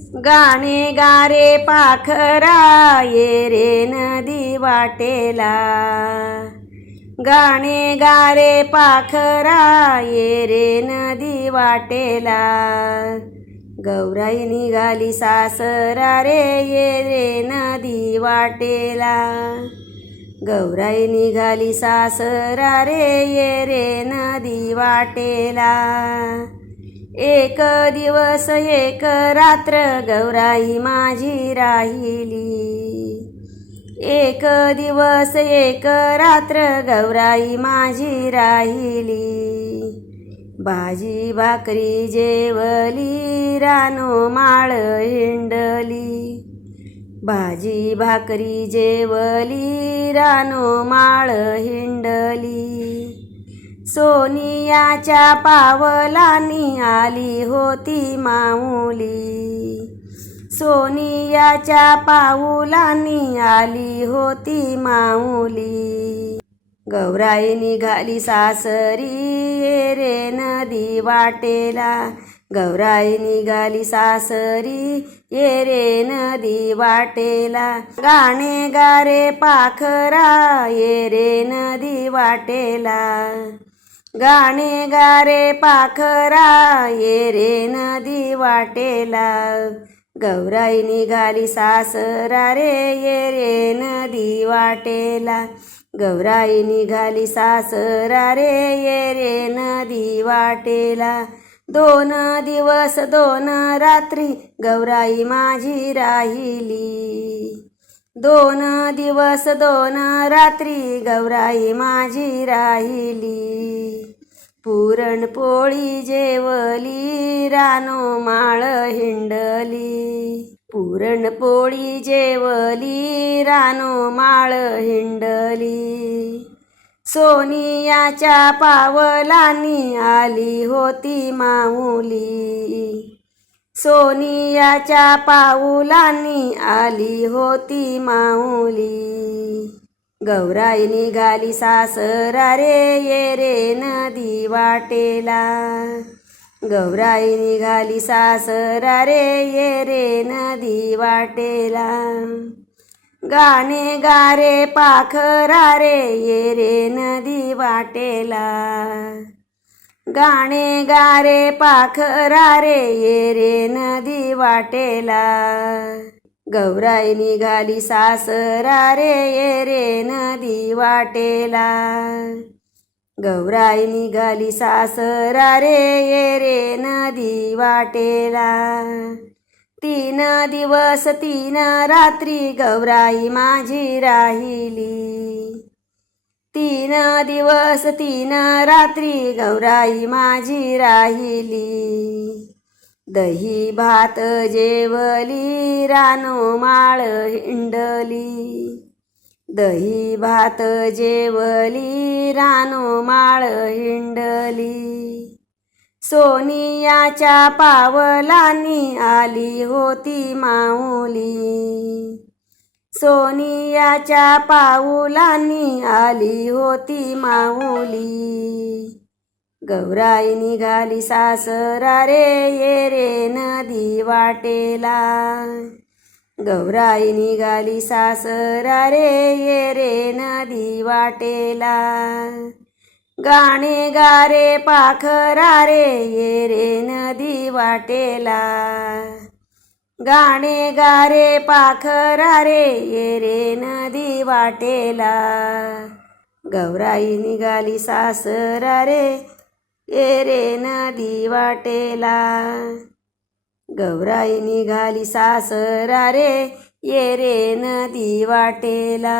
गाणे गारे पाखरा ये रे नदी वाटेला. गाणे गारे पाखरा ये रे नदी वाटेला. गौराई निघाली सासरा रे ये रे नदी वाटेला. गौराई निघाली सासरा रे ये रे नदी वाटेला. एक दिवस एक रात्र गौराई माझी राहिली. एक दिवस एक रात्र गौराई माझी राहिली. भाजी भाकरी जेवली रानो माळ हिंडली. भाजी भाकरी जेवली रानो माळ हिंडली. सोनियाच्या पावलांनी आली होती माऊली. सोनियाच्या पाऊलांनी आली होती माऊली. गौराई निघाली सासरी रे नदी वाटेला. गौराई निघाली सासरी ये रे नदी वाटेला. गाणे गारे पाखरा ये रे नदी वाटेला. गाणे गारे पाखरा ये रे नदी वाटेला. गौराई निघाली सासरा रे ये रे नदी वाटेला. गौराई निघाली सासरा रे ये रे नदी वाटेला. दोन दिवस दोन रात्री गौराई माझी राहिली. दोन दिवस दोन रात्री गौराई माझी राहिली. पुरणपोळी जेवली रानो माळ हिंडली. पुरणपोळी जेवली रानो माळ हिंडली. सोनियाच्या पावलांनी आली होती माऊली. सोनियाच्या पाऊलांनी आली होती माऊली. गौराई निघाली सासरा रे ये रे नदी वाटेला. गौराई निघाली सासरा रे ये रे नदी वाटेला. गाणे गारे पाखरा रे ये रे नदी वाटेला. गाणे गारे पाखरा रे ये रे नदी वाटेला. गौराई निघाली सासरा रे ये रे नदी वाटेला. गौराई निघाली सासरा रे ये रे नदी वाटेला. तीन दिवस तीन रात्री गौराई माझी राहिली. तीन दिवस तीन रात्री गौराई माझी राहिली. दही भात जेवली रानो माळ हिंडली. दही भात जेवली रानो माळ हिंडली. सोनियाच्या पावलांनी आली होती माऊली. सोनियाच्या पाऊलांनी आली होती माऊली. गौराई निघाली सासरा रे ये रे नदी वाटेला. गौराई निघाली सासरा रे ये रे नदी वाटेला. गाणे गारे पाखरा रे ये रे नदी वाटेला. गाणे गारे पाखरा रे ये रे नदी वाटेला. गौराई निघाली सासरा रे ये रे नदी वाटेला. गौराई निघाली सासरा रे ये रे नदी वाटेला.